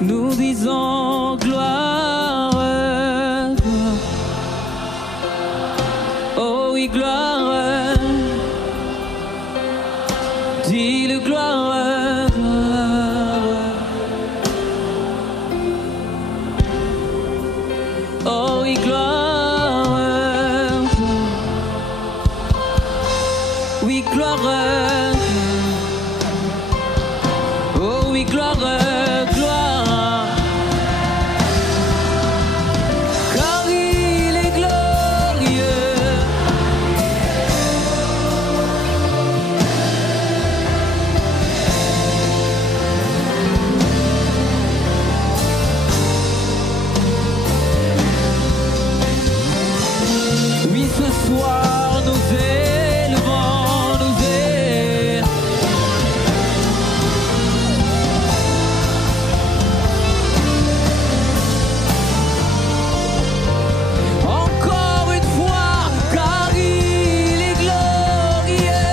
nous disons gloire, gloire. Oh oui, gloire, dis-le gloire, gloire. Oh oui, gloire, oui, gloire. Oh oui, gloire, gloire. Car il est glorieux. Oui, ce soir nous élevons, nous élevons. Encore une fois, car il est glorieux.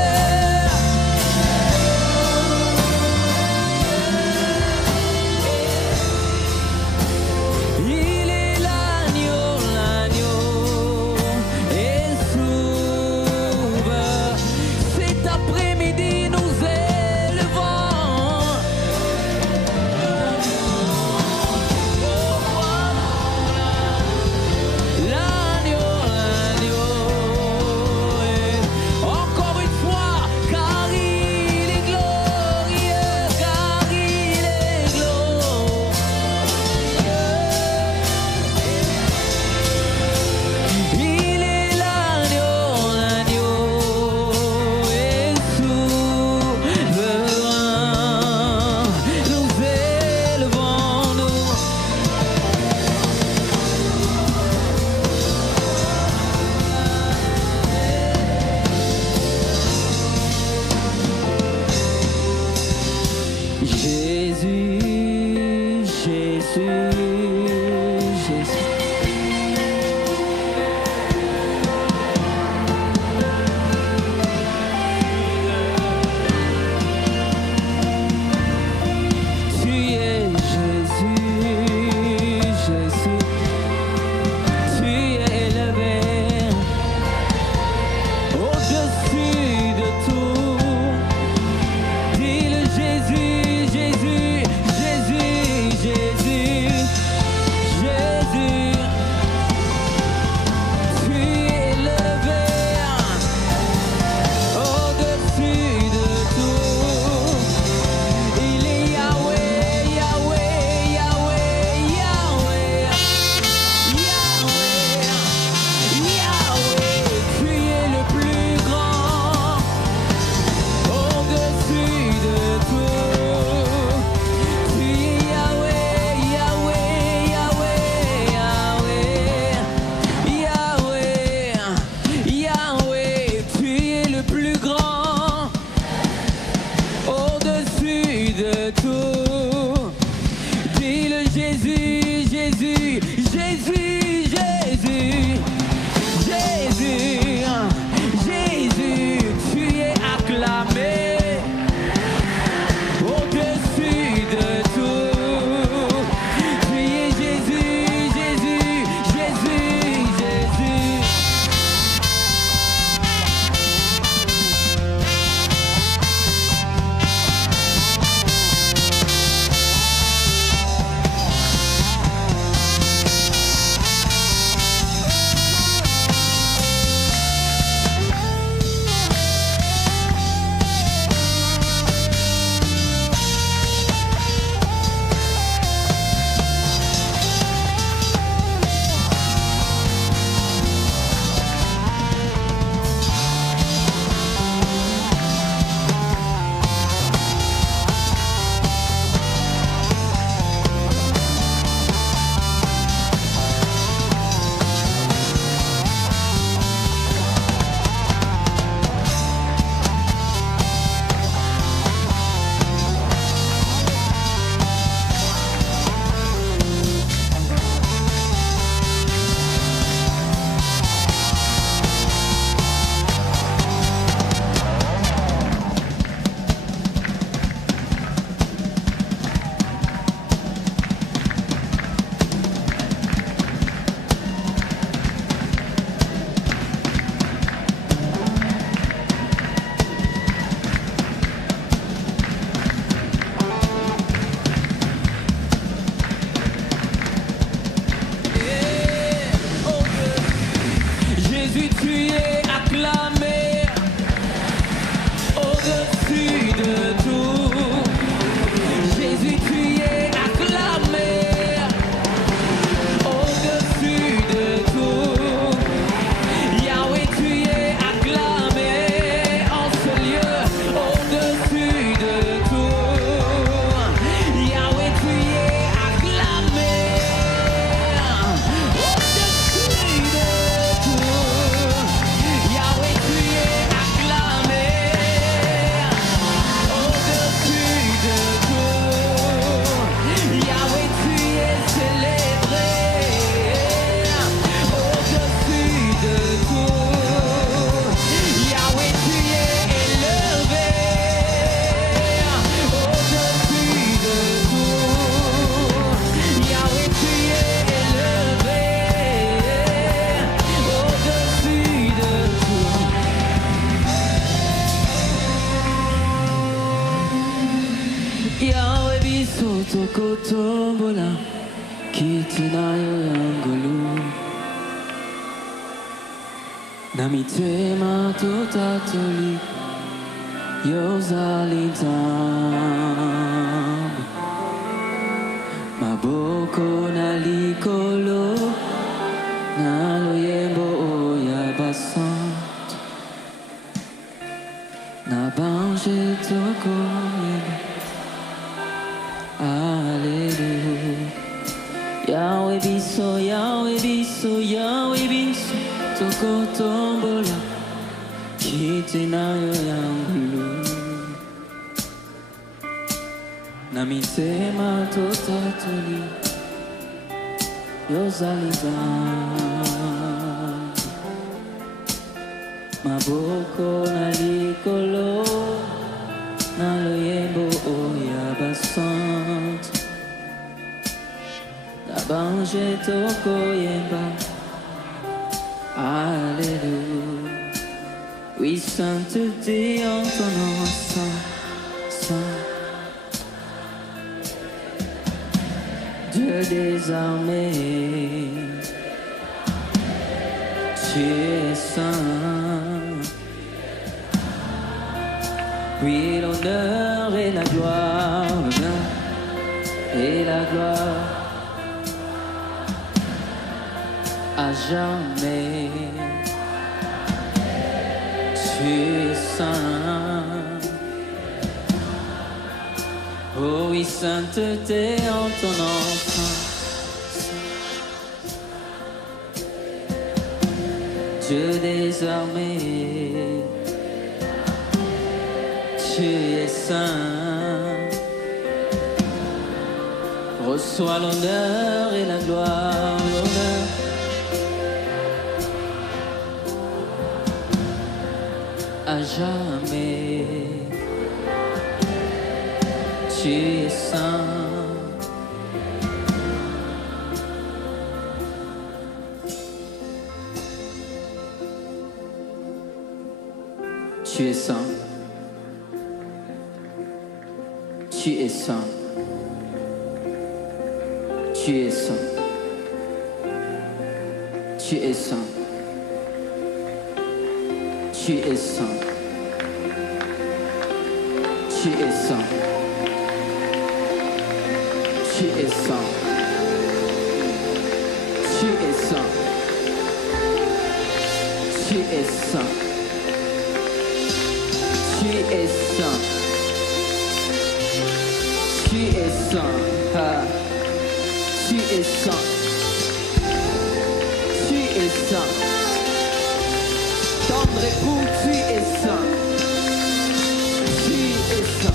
Il est l'agneau, l'agneau est sauveur. Cet après-midi nous élevons. L'agneau, l'agneau est encore une fois, car il est glorieux, car il est glorieux. Il est l'agneau, l'agneau est souverain. Nous élevons-nous. Jésus, Jésus, Jésus. Tu es Jésus, Jésus. Tu es élevé au-dessus de tout. Dis-le Jésus, Jésus, Jésus, Jésus, Jésus. Tu es élevé au-dessus de tout. Il est Yahweh, Yahweh, Yahweh, Yahweh, Yahweh, Yahweh. Tu es le plus grand au-dessus de tout. Tu es Yahweh, Yahweh, Yahweh, Yahweh, Yahweh, Yahweh. Tu es le plus grand au-dessus de tout. Dis-le Jésus, Jésus, Jésus, Jésus, Jésus, Jésus. Tu es acclamé au-dessus de tout. Tu es Jésus, Jésus, Jésus, Jésus. toko tombola kitinayo yangulu namitema totatoli yozalitambo maboko na likolo na loyembo oya basante na bange toko Alléluia Yahweh biso, Yahweh biso, Yahweh biso Toko tombola Kitinayo yangulu Namitema totatoli Yozaliza Maboko na likolo Na loyembo oya basante La bange toko yemba Alléluia Oui, sainteté en ton nom, saint, saint Dieu des armées Tu es saint Oui, l'honneur et la gloire l'honneur et la gloire à jamais Tu es saint Oh oui, sainteté en ton nom Dieu des armées Tu es saint Reçois l'honneur et la gloire l'honneur à jamais Tu es saint Tu es saint Tu es saint Tu es saint Tu es saint Tu es saint Tu es saint Tu es saint Tu es saint Tu es saint Tu es saint Tu es saint Tu es saint Tu es saint Tendre époux, tu es saint Tu es saint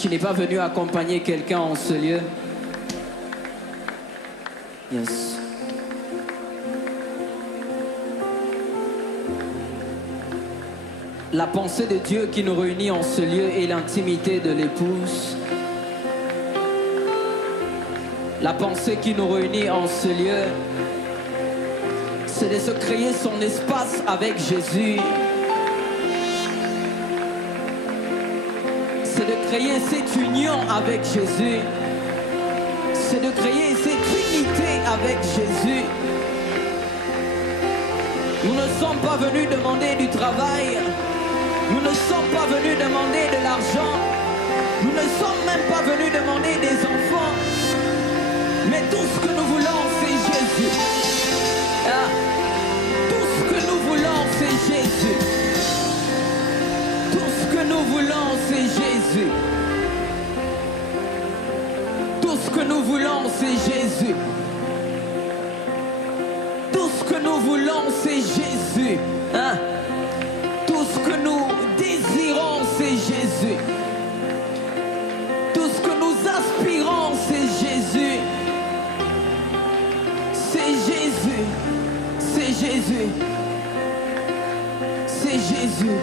Tu n'es pas venu accompagner quelqu'un en ce lieu. Yes. La pensée de Dieu qui nous réunit en ce lieu est l'intimité de l'épouse. La pensée qui nous réunit en ce lieu, c'est de se créer son espace avec Jésus. C'est de créer cette union avec Jésus. C'est de créer cette unité avec Jésus. Nous ne sommes pas venus demander du travail. Nous ne sommes pas venus demander de l'argent. Nous ne sommes même pas venus demander des enfants. Mais tout ce que nous voulons, c'est Jésus. Ah, tout ce que nous voulons, c'est Jésus. Tout ce que nous voulons, c'est Jésus. Tout ce que nous voulons, c'est Jésus. Tout ce que nous voulons, c'est Jésus. Hein? Tout ce que nous désirons, c'est Jésus. Tout ce que nous aspirons, c'est Jésus. C'est Jésus. C'est Jésus. C'est Jésus.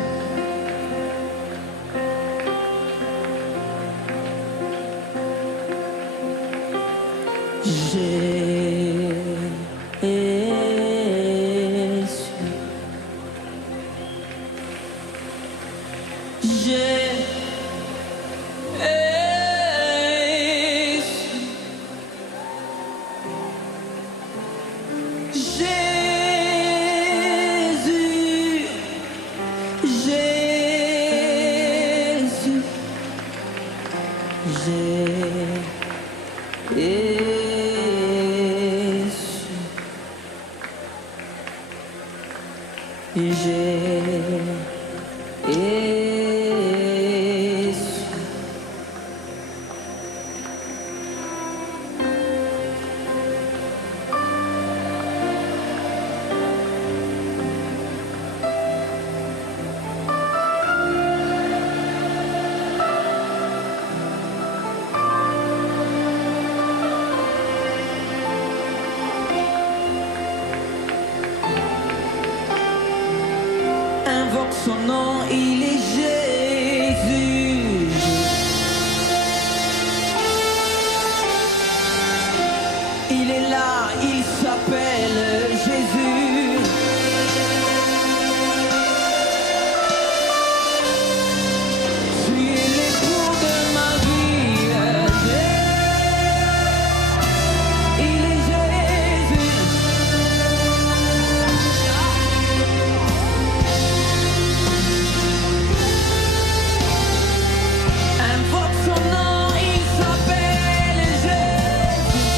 Invoque son nom, il est Jésus. Il est là, il s'appelle Jésus. Tu es l'époux de ma vie. Il est Jésus. Invoque son nom, il s'appelle Jésus.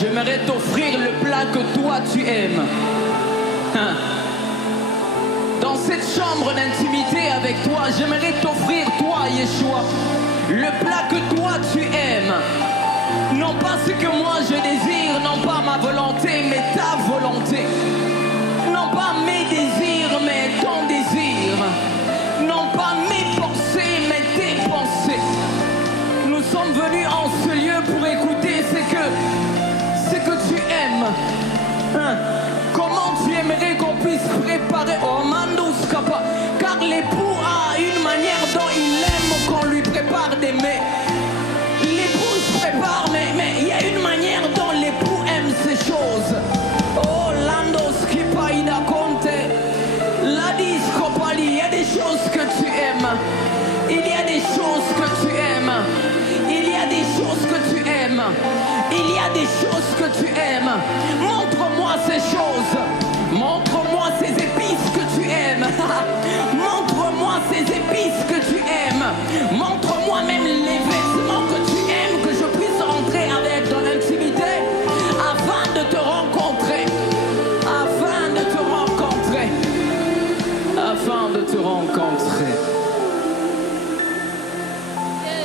j'aimerais t'offrir le plat que toi tu aimes. Dans cette chambre d'intimité avec toi, j'aimerais t'offrir, toi, Yeshua, le plat que toi tu aimes. Non pas ce que moi je désire, non pas ma volonté, mais ta volonté. Non pas mes désirs, mais ton désir. Non pas mes pensées, mais tes pensées. Nous sommes venus en ce lieu pour écouter ce que tu aimes. Comment tu aimerais qu'on puisse préparer Omandus Kappa, car l'époux a une manière dont il aime qu'on lui prépare des mets. L'époux se prépare, mais il y a une manière dont l'époux aime ces choses. Oh, Landos Kipaïda Conte, Ladis Kopali, il y a des choses que tu aimes. Il y a des choses que tu aimes. Il y a des choses que tu aimes. Il y a des choses que tu aimes. Montre-moi ces choses. Montre-moi ces épices que tu aimes. Montre-moi ces épices que tu aimes. Montre-moi même les vêtements que tu aimes, que je puisse rentrer avec dans l'intimité afin de te rencontrer. Afin de te rencontrer. Afin de te rencontrer.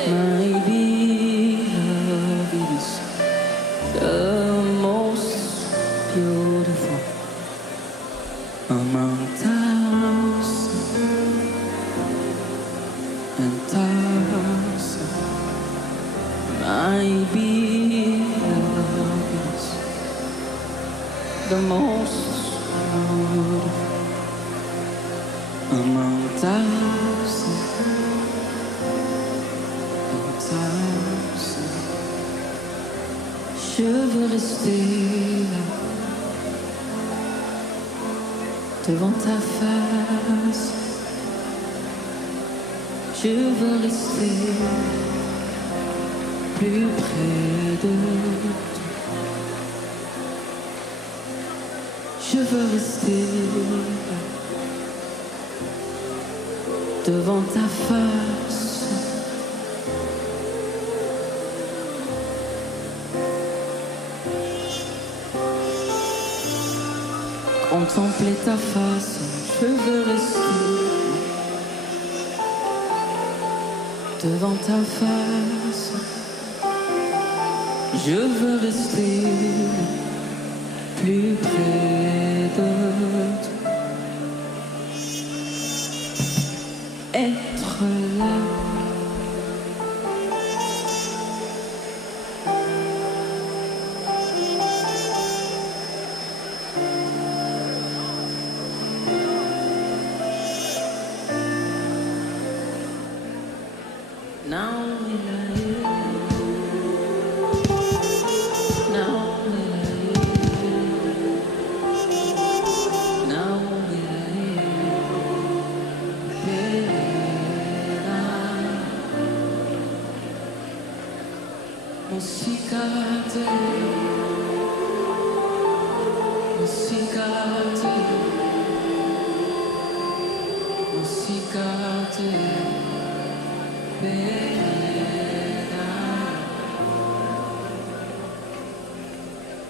My beloved is the most beautiful among thousands and thousands. My beloved is the most beautiful among thousands. Je veux rester là, devant ta face. Je veux rester plus près de toi. Je veux rester là, devant ta face. Contempler ta face, je veux rester devant ta face. Je veux rester plus près de toi. Être là.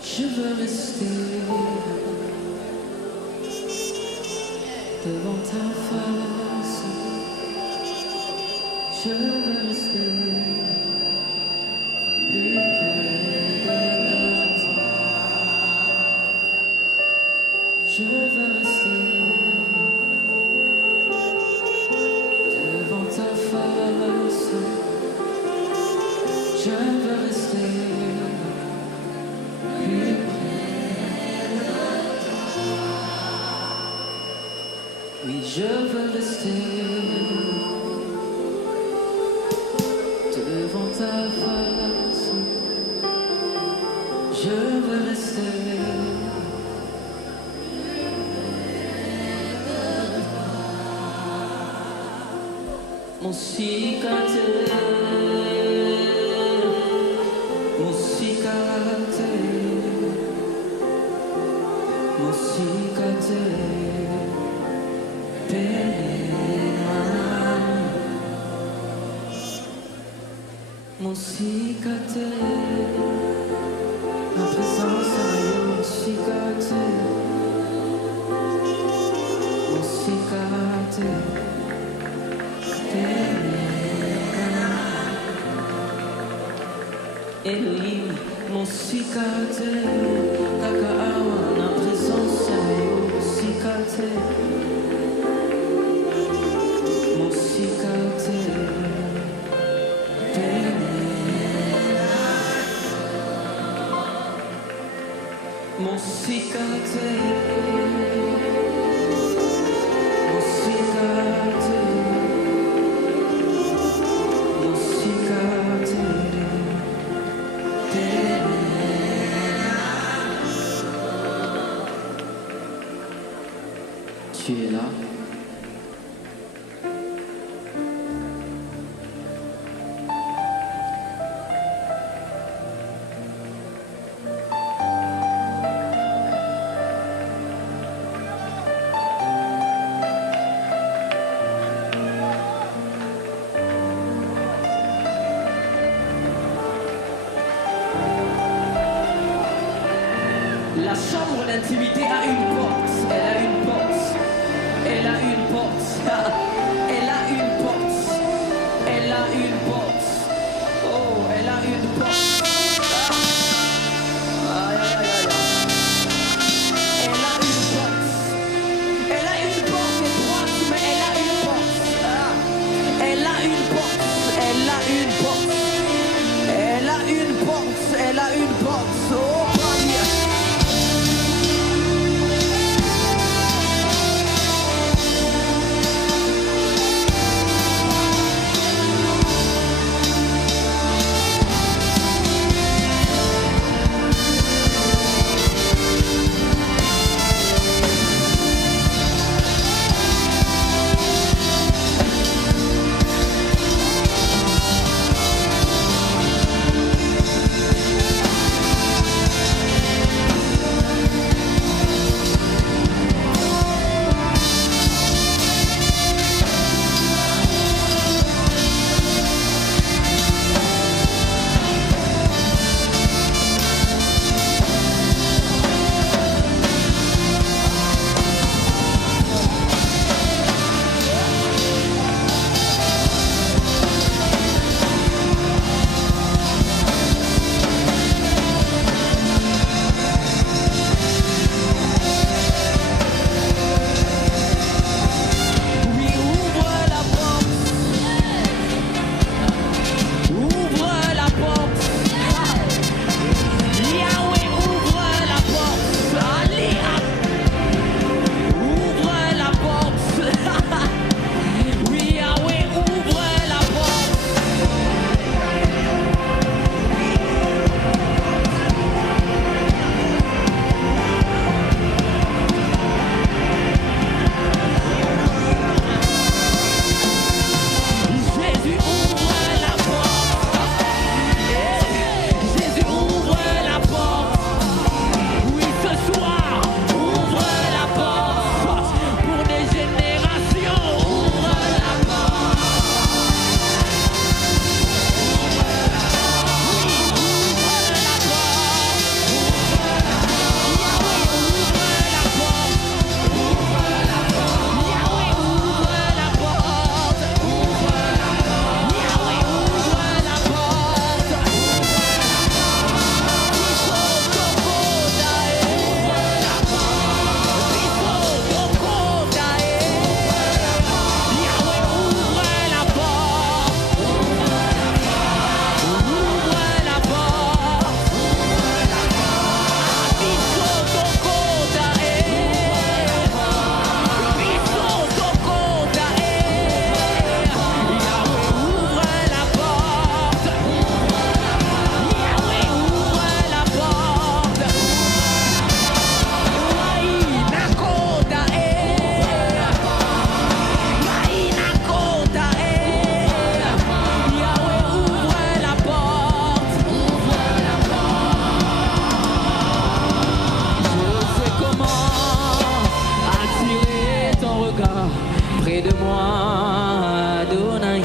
Je veux rester devant ta face. Je veux rester plus près de toi. Je veux rester devant ta face. Je veux rester plus près de toi. Oui, je veux rester devant ta face. Je veux rester mon cicatrice, mon cicatrice, mon cicatrice, mon cicatrice, après Elohim, mon sikate, takaawa na présence yo sikate, mon sikate, mon sikate, mon sikate, mon sikate. Tu es là. La chambre d'intimité a une porte, elle a une porte, elle a une porte, elle a une porte, elle a une porte, oh, elle a une porte. Aïe, aïe, aïe, aïe. Elle a une porte, elle a une porte étroite, mais elle a une porte. Elle a une porte, elle a une porte, elle a une porte, elle a une porte, oh, Dieu. Près de moi, Adonai,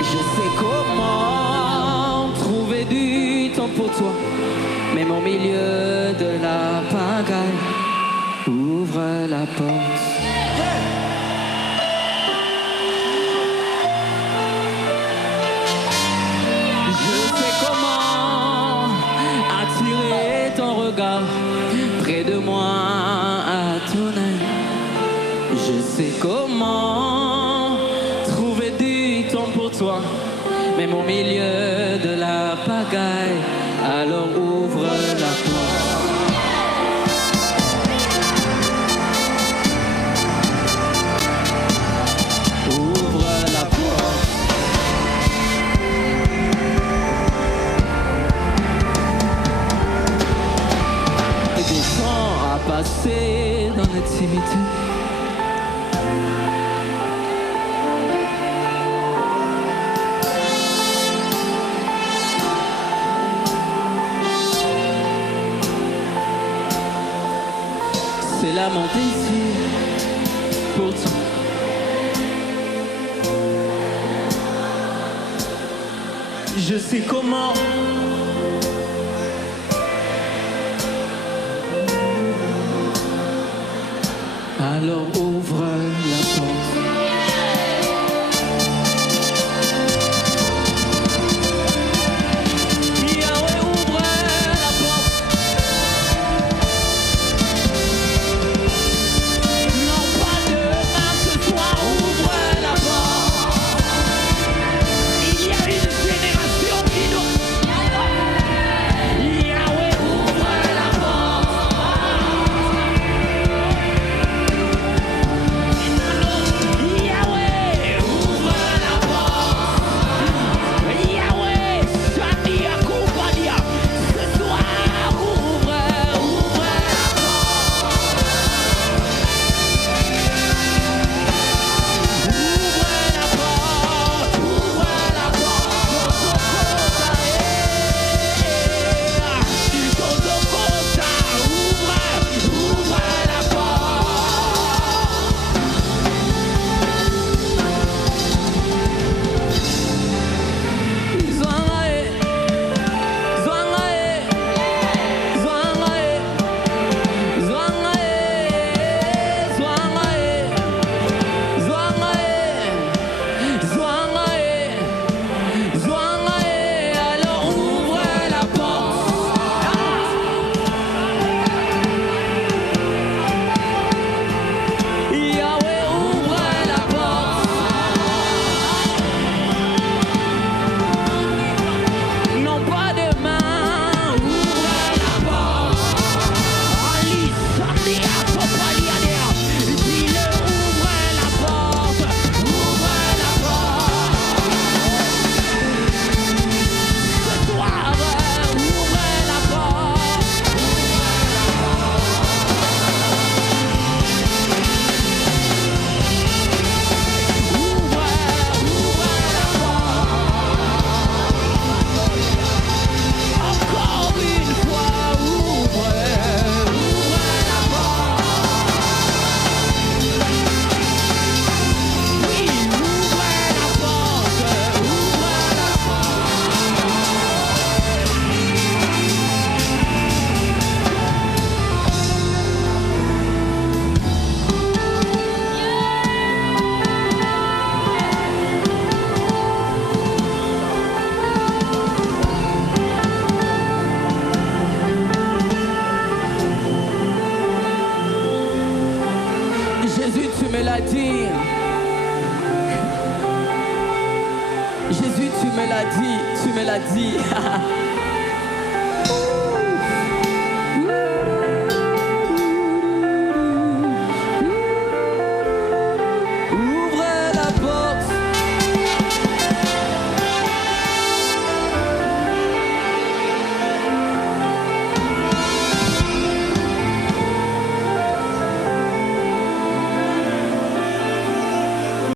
je sais comment trouver du temps pour toi, même au milieu de la pagaille, ouvre la porte. Je sais comment regard près de moi à ton œil. Je sais comment trouver du temps pour toi, même au milieu de la pagaille. Alors ouvre la porte. Ouvre la porte. Et des temps à passer dans l'intimité. C'est là mon désir pour toi. Je sais comment. Alors ouvre la porte. Yahweh, ouvre la porte. Non pas demain, ce soir, ouvre la porte. Il y a une génération qui nous... Yahweh, ouvre la porte. Yahweh, ouvre la porte. Yahweh, Shadia Koubadia, ce soir, ouvre la porte. Ouvre la non pas demain, ouvre la porte. Ali, Sandia, Kopaliadea, dis-le, ouvre la porte. Ouvre la porte. Ce soir, ouvre la porte. Ouvre la porte. Encore une fois, ouvre la porte. Oui, ouvre la porte, ouvre la Jésus, tu me l'as dit. Jésus, tu me l'as dit, tu me l'as dit.